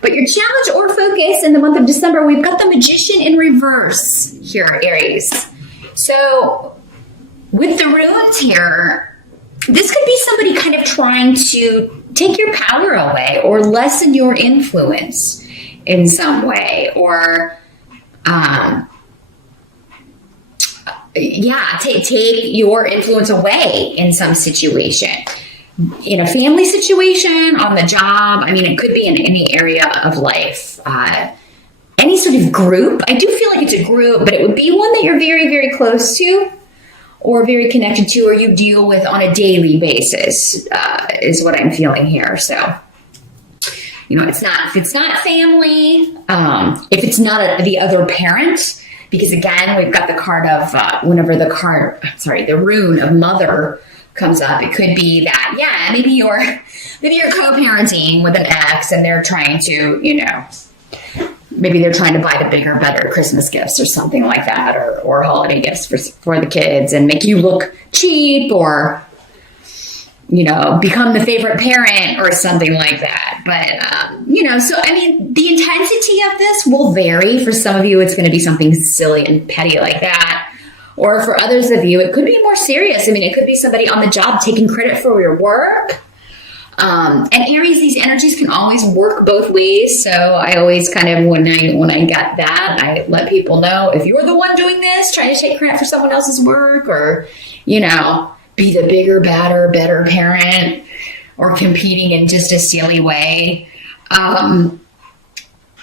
But your challenge or focus in the month of December, we've got the Magician in reverse here, Aries. So with the runes here, this could be somebody kind of trying to take your power away or lessen your influence in some way, or take your influence away in some situation. In a family situation, on the job, I mean, it could be in any area of life. Any sort of group. I do feel like it's a group, but it would be one that you're very, very close to or very connected to, or you deal with on a daily basis, is what I'm feeling here. So, if it's not family, if it's not the other parent, because again, we've got the card of, the rune of mother comes up. It could be that, maybe you're co-parenting with an ex and they're trying to, maybe they're trying to buy the bigger, better Christmas gifts or something like that, or holiday gifts for the kids and make you look cheap, or, become the favorite parent or something like that. But, so, I mean, the intensity of this will vary. For some of you, it's going to be something silly and petty like that. Or for others of you, it could be more serious. I mean, it could be somebody on the job taking credit for your work. And Aries, these energies can always work both ways. So I always kind of, when I get that, I let people know, if you're the one doing this, trying to take credit for someone else's work, or, be the bigger, better parent, or competing in just a silly way. Depending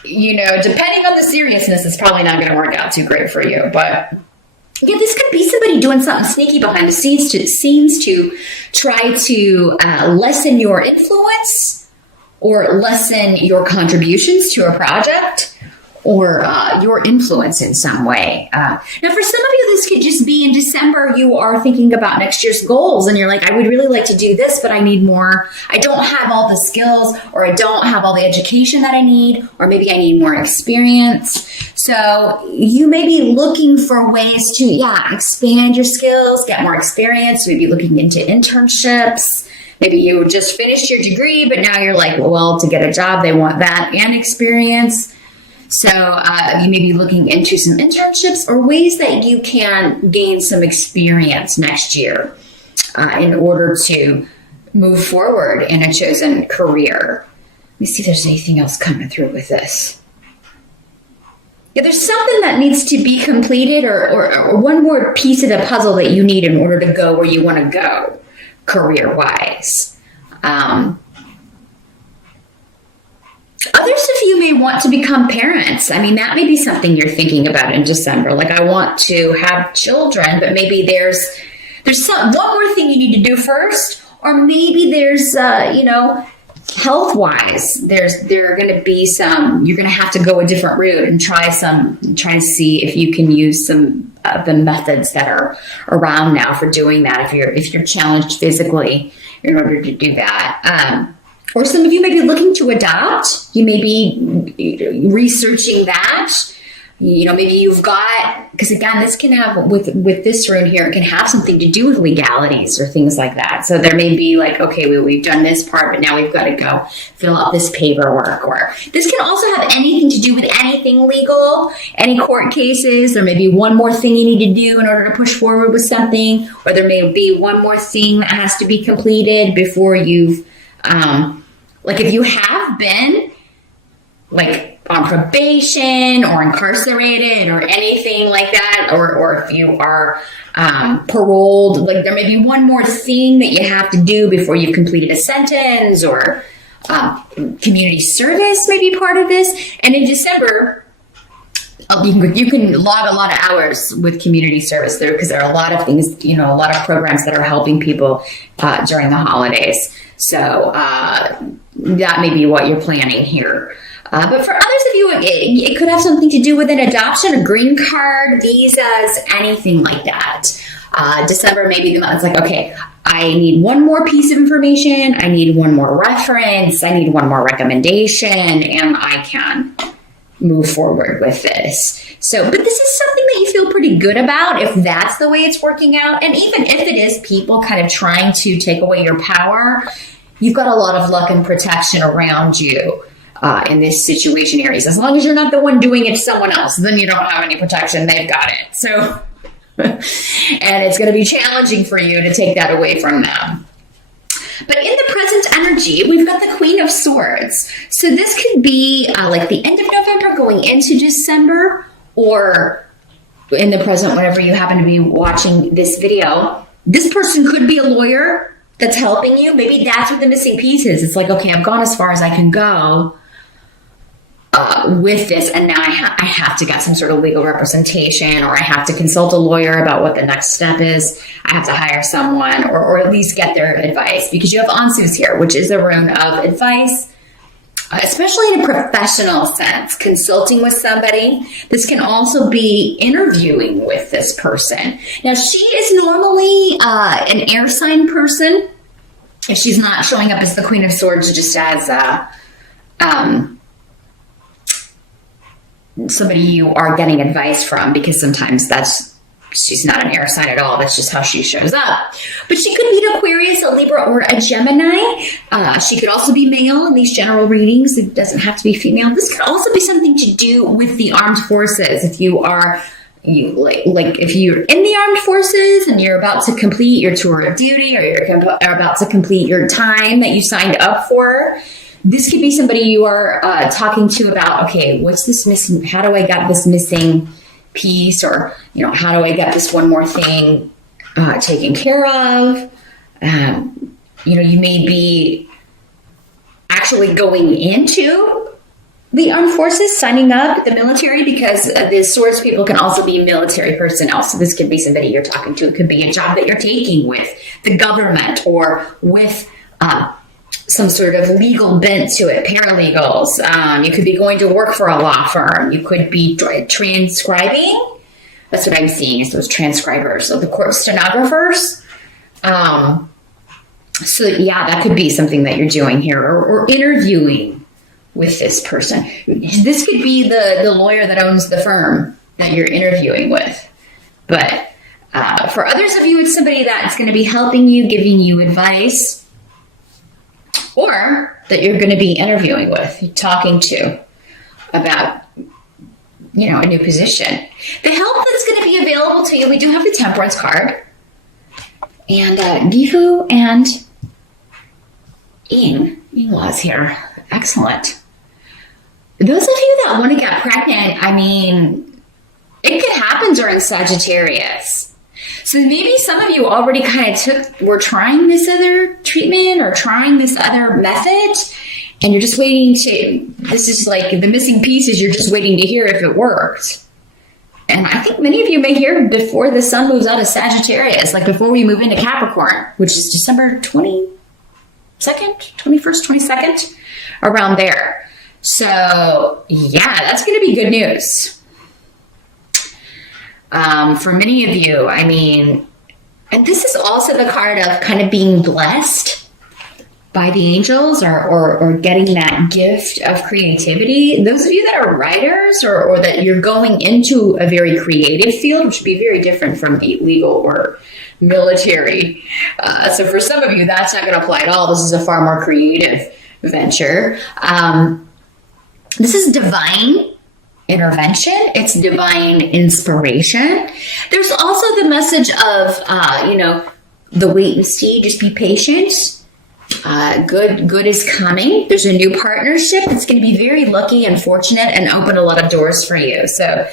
on the seriousness, it's probably not going to work out too great for you. But yeah, this could be somebody doing something sneaky behind the scenes to try to lessen your influence or lessen your contributions to a project, or your influence in some way. Now, for some of you, this could just be in December, you are thinking about next year's goals, and you're like, I would really like to do this, but I need more. I don't have all the skills, or I don't have all the education that I need, or maybe I need more experience. So you may be looking for ways to, expand your skills, get more experience, maybe looking into internships. Maybe you just finished your degree, but now you're like, well, to get a job, they want that and experience. So you may be looking into some internships or ways that you can gain some experience next year in order to move forward in a chosen career. Let me see if there's anything else coming through with this. Yeah, there's something that needs to be completed, or one more piece of the puzzle that you need in order to go where you want to go career-wise. Others of you may want to become parents. I mean, that may be something you're thinking about in December. Like, I want to have children, but maybe there's one more thing you need to do first, or maybe there's, health-wise, there are going to be you're going to have to go a different route and try to see if you can use some of the methods that are around now for doing that. If you're challenged physically in order to do that. Or some of you may be looking to adopt. You may be researching that. Maybe you've got, because again, this can have, with this rune here, it can have something to do with legalities or things like that. So there may be like, okay, we've done this part, but now we've got to go fill out this paperwork. Or this can also have anything to do with anything legal, any court cases. There may be one more thing you need to do in order to push forward with something, or there may be one more thing that has to be completed before you've, like if you have been like on probation or incarcerated or anything like that, or if you are paroled, like there may be one more thing that you have to do before you've completed a sentence, or community service may be part of this. And in December, you can log a lot of hours with community service there, because there are a lot of things, a lot of programs that are helping people during the holidays. So that may be what you're planning here. But for others of you, it could have something to do with an adoption, a green card, visas, anything like that. December may be the month. It's like, okay, I need one more piece of information. I need one more reference. I need one more recommendation, and I can move forward with this. So, but this is something that you feel pretty good about if that's the way it's working out. And even if it is people kind of trying to take away your power, you've got a lot of luck and protection around you. in this situation, Aries. As long as you're not the one doing it to someone else, then you don't have any protection. They've got it. So, and it's going to be challenging for you to take that away from them. But in the present energy, we've got the Queen of Swords. So this could be like the end of November going into December, or in the present, whenever you happen to be watching this video. This person could be a lawyer that's helping you. Maybe that's what the missing piece is. It's like, okay, I've gone as far as I can go with this, and now I have to get some sort of legal representation, or I have to consult a lawyer about what the next step is. I have to hire someone, or at least get their advice, because you have Ansus here, which is a rune of advice, especially in a professional sense, consulting with somebody. This can also be interviewing with this person. Now, she is normally an air sign person. If she's not showing up as the Queen of Swords, just as somebody you are getting advice from, because sometimes she's not an air sign at all. That's just how she shows up. But she could be an Aquarius, a Libra, or a Gemini. She could also be male in these general readings. It doesn't have to be female. This could also be something to do with the armed forces. If you are if you're in the armed forces and you're about to complete your tour of duty, or you're about to complete your time that you signed up for, this could be somebody you are talking to about, okay, what's this missing? How do I get this missing piece? Or, how do I get this one more thing taken care of? You may be actually going into the armed forces, signing up the military, because the Swords people can also be military personnel. So this could be somebody you're talking to. It could be a job that you're taking with the government, or with some sort of legal bent to it, paralegals. You could be going to work for a law firm. You could be transcribing. That's what I'm seeing, is those transcribers, so the court stenographers. So yeah, that could be something that you're doing here, or interviewing with this person. This could be the lawyer that owns the firm that you're interviewing with. But for others of you, it's somebody that's going to be helping you, giving you advice, or that you're going to be interviewing with, talking to about, a new position. The help that's going to be available to you, we do have the Temperance card. And Gifu and Ying-La's here. Excellent. Those of you that want to get pregnant, it could happen during Sagittarius. So maybe some of you already kind of were trying this other treatment or trying this other method, and you're just waiting this is like the missing pieces, you're just waiting to hear if it worked. And I think many of you may hear before the sun moves out of Sagittarius, like before we move into Capricorn, which is December 22nd, 21st, 22nd, around there. So yeah, that's going to be good news. For many of you, and this is also the card of kind of being blessed by the angels, or getting that gift of creativity. Those of you that are writers, or that you're going into a very creative field, which would be very different from the legal or military. So for some of you, that's not going to apply at all. This is a far more creative venture. This is divine intervention. It's divine inspiration. There's also the message of, the wait and see, just be patient. Good is coming. There's a new partnership that's going to be very lucky and fortunate and open a lot of doors for you. So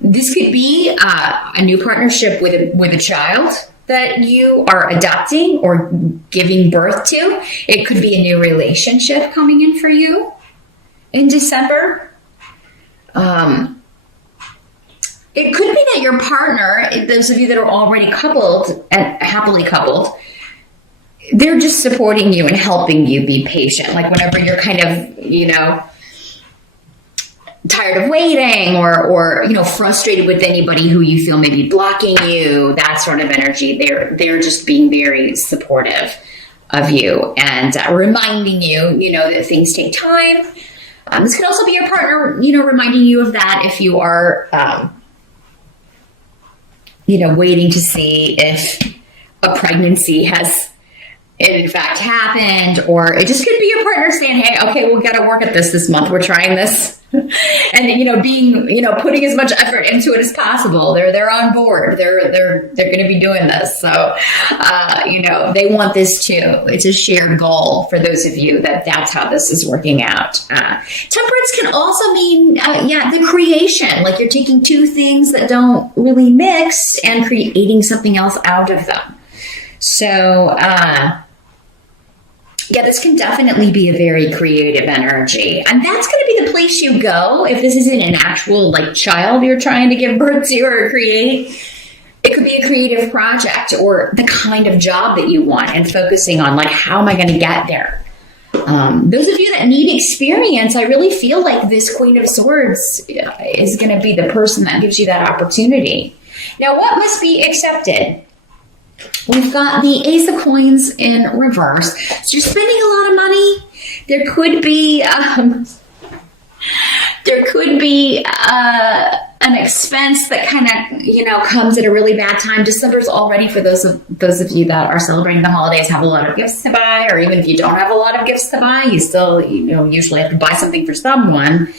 this could be a new partnership with a child that you are adopting or giving birth to. It could be a new relationship coming in for you in December. It could be that your partner, those of you that are already coupled and happily coupled, they're just supporting you and helping you be patient. Like whenever you're kind of, tired of waiting, or frustrated with anybody who you feel may be blocking you, that sort of energy, they're just being very supportive of you and reminding you, that things take time. This could also be your partner, reminding you of that if you are, waiting to see if a pregnancy has it in fact happened, or it just could be your partner saying, hey, okay, we got to work at this month. We're trying this. And, being, putting as much effort into it as possible. They're on board. They're going to be doing this. So, they want this too. It's a shared goal for those of you that's how this is working out. Temperance can also mean, the creation, like you're taking two things that don't really mix and creating something else out of them. So, this can definitely be a very creative energy. And that's going to be the place you go if this isn't an actual child you're trying to give birth to or create. It could be a creative project or the kind of job that you want and focusing on how am I going to get there? Those of you that need experience, I really feel like this Queen of Swords is going to be the person that gives you that opportunity. Now, what must be accepted? We've got the Ace of Coins in reverse. So you're spending a lot of money. There could be an expense that kind of comes at a really bad time. December's already, for those of you that are celebrating the holidays, have a lot of gifts to buy, or even if you don't have a lot of gifts to buy, you still usually have to buy something for someone.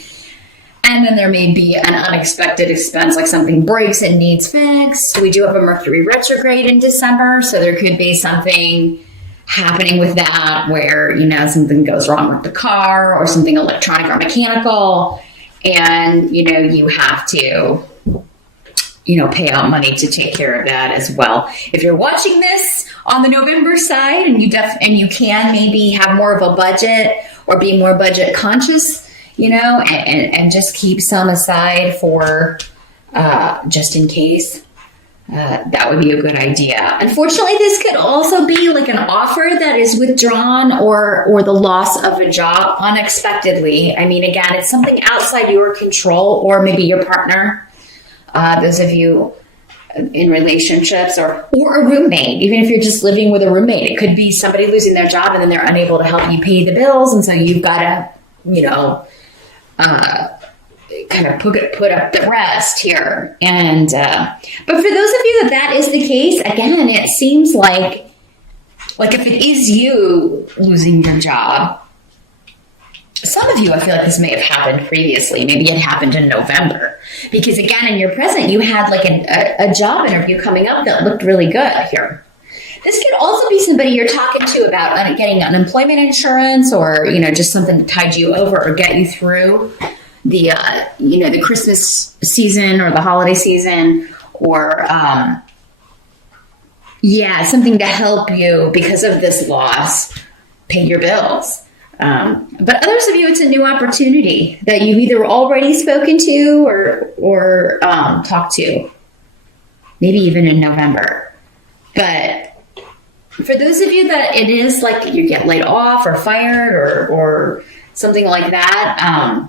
And then there may be an unexpected expense, like something breaks and needs fixed. We do have a Mercury retrograde in December, so there could be something happening with that where, something goes wrong with the car or something electronic or mechanical, and, you have to, pay out money to take care of that as well. If you're watching this on the November side and you can maybe have more of a budget or be more budget conscious, and just keep some aside for just in case. That would be a good idea. Unfortunately, this could also be like an offer that is withdrawn or the loss of a job unexpectedly. I mean, again, it's something outside your control, or maybe your partner. Those of you in relationships or a roommate, even if you're just living with a roommate, it could be somebody losing their job and then they're unable to help you pay the bills. And so you've got to, kind of put up the rest here. And, but for those of you that is the case, again, it seems like if it is you losing your job, some of you, I feel like this may have happened previously. Maybe it happened in November, because again, in your present, you had like a job interview coming up that looked really good here. This could also be somebody you're talking to about getting unemployment insurance, or, just something to tide you over or get you through the, the Christmas season or the holiday season, or, something to help you because of this loss, pay your bills. But others of you, it's a new opportunity that you've either already spoken to or talked to, maybe even in November. But for those of you that it is like you get laid off or fired or something like that,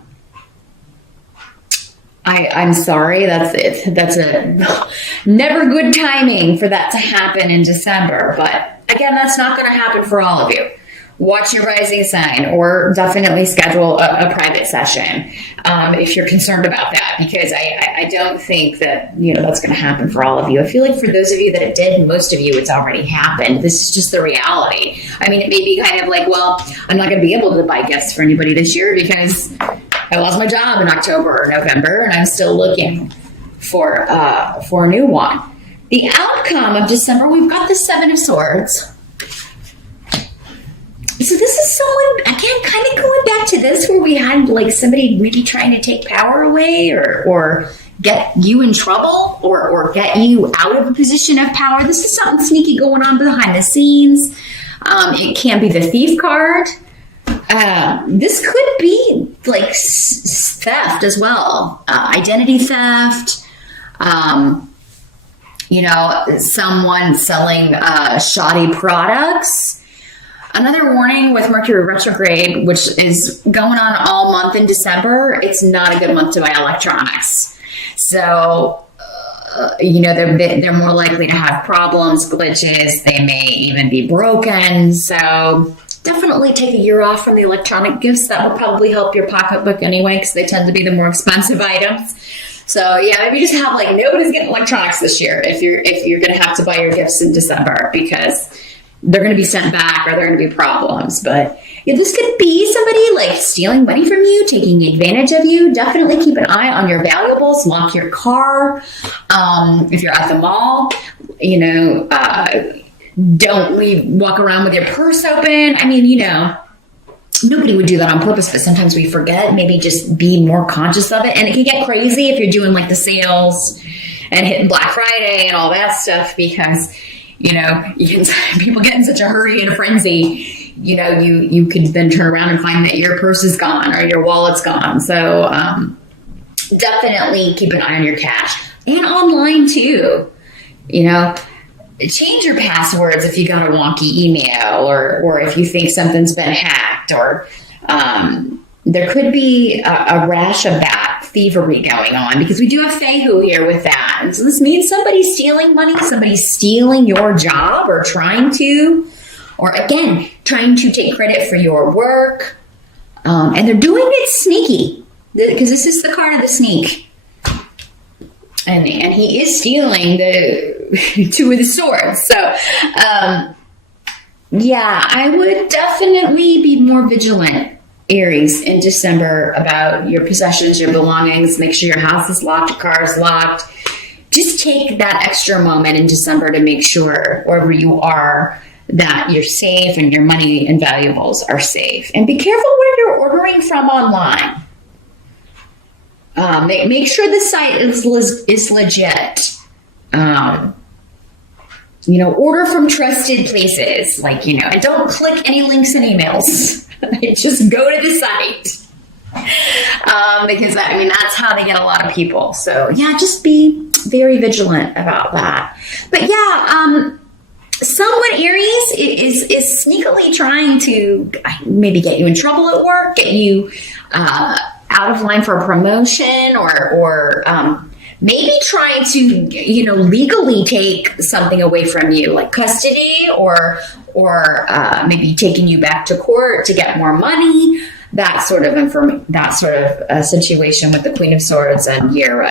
I'm sorry. That's a never good timing for that to happen in December. But again, that's not going to happen for all of you. Watch your rising sign, or definitely schedule a private session if you're concerned about that, because I don't think that that's going to happen for all of you. I feel like for those of you that it did, most of you, it's already happened. This is just the reality. I mean, it may be kind of like, well, I'm not going to be able to buy gifts for anybody this year because I lost my job in October or November, and I'm still looking for a new one. The outcome of December, we've got the Seven of Swords. So this is someone, again, kind of going back to this, where we had like somebody maybe trying to take power away or get you in trouble or get you out of a position of power. This is something sneaky going on behind the scenes. It can be the Thief card. This could be like theft as well. Identity theft. Someone selling shoddy products. Another warning with Mercury retrograde, which is going on all month in December, it's not a good month to buy electronics. So, they're more likely to have problems, glitches. They may even be broken. So definitely take a year off from the electronic gifts. That will probably help your pocketbook anyway, because they tend to be the more expensive items. So maybe just have nobody's getting electronics this year if you're going to have to buy your gifts in December, because they're going to be sent back or there are going to be problems. But this could be somebody like stealing money from you, taking advantage of you. Definitely keep an eye on your valuables. Lock your car. If you're at the mall, don't walk around with your purse open. I mean, nobody would do that on purpose, but sometimes we forget. Maybe just be more conscious of it. And it can get crazy if you're doing like the sales and hitting Black Friday and all that stuff, because people get in such a hurry and a frenzy, you could then turn around and find that your purse is gone or your wallet's gone. So definitely keep an eye on your cash, and online too. Change your passwords if you got a wonky email or if you think something's been hacked, or there could be a rash of bat thievery going on, because we do have Fehu here with that. And so this means somebody's stealing money, somebody's stealing your job or trying to, or again, trying to take credit for your work. And they're doing it sneaky, because this is the card of the sneak. And he is stealing the two of the swords. So, I would definitely be more vigilant, Aries, in December about your possessions, your belongings. Make sure your house is locked, your car is locked. Just take that extra moment in December to make sure wherever you are that you're safe and your money and valuables are safe. And be careful where you're ordering from online. Make sure the site is legit. Order from trusted places, and don't click any links and emails. Just go to the site. Because that's how they get a lot of people. So just be very vigilant about that. But someone, Aries, is sneakily trying to maybe get you in trouble at work, get you out of line for a promotion, or maybe trying to, legally take something away from you, like custody, or maybe taking you back to court to get more money. That sort of situation with the Queen of Swords and your